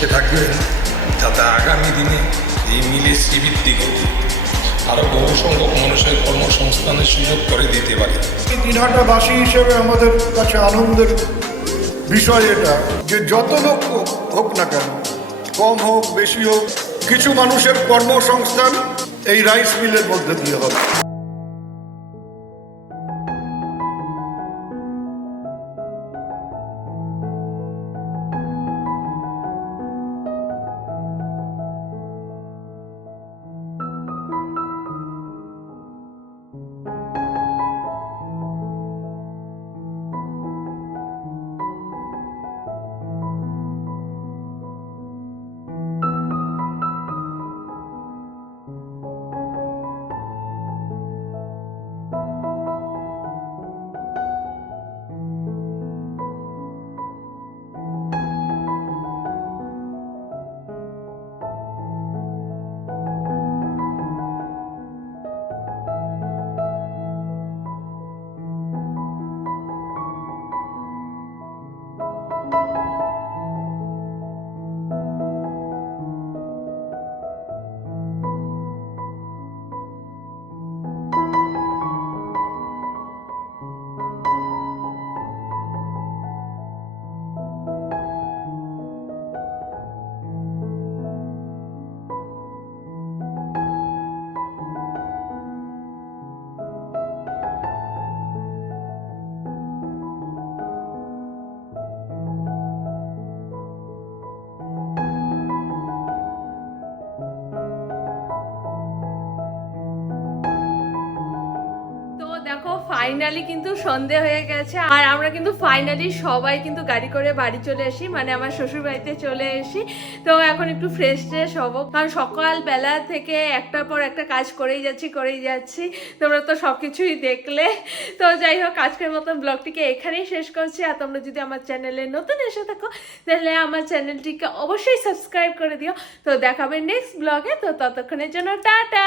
পাশে থাকবেন যাতে আগামী দিনে এই মিলে শ্রীভিত্তিক আরও বহু সংখ্যক মানুষের কর্মসংস্থানের সুযোগ করে দিতে পারে। দিনহাটাবাসী হিসেবে আমাদের কাছে আনন্দের বিষয় এটা যে যত লোক হোক না কেন, কম হোক বেশি হোক, কিছু মানুষের কর্মসংস্থান এই রাইস মিলের মধ্যে দিয়ে হবে। দেখো ফাইনালি কিন্তু সন্ধে হয়ে গেছে আর আমরা কিন্তু ফাইনালি সবাই কিন্তু গাড়ি করে বাড়ি চলে আসি, মানে আমার শ্বশুর বাড়িতে চলে এসি। তো এখন একটু ফ্রেশ ট্রেশ হবো, কারণ সকালবেলা থেকে একটার পর একটা কাজ করেই যাচ্ছি। তোমরা তো সবকিছুই দেখলে। তো যাই হোক, আজকের মতন ব্লগটিকে এখানেই শেষ করছি। আর তোমরা যদি আমার চ্যানেলে নতুন এসে থাকো তাহলে আমার চ্যানেলটিকে অবশ্যই সাবস্ক্রাইব করে দিও। তো দেখাবে নেক্সট ব্লগে। তো ততক্ষণের জন্য টাটা।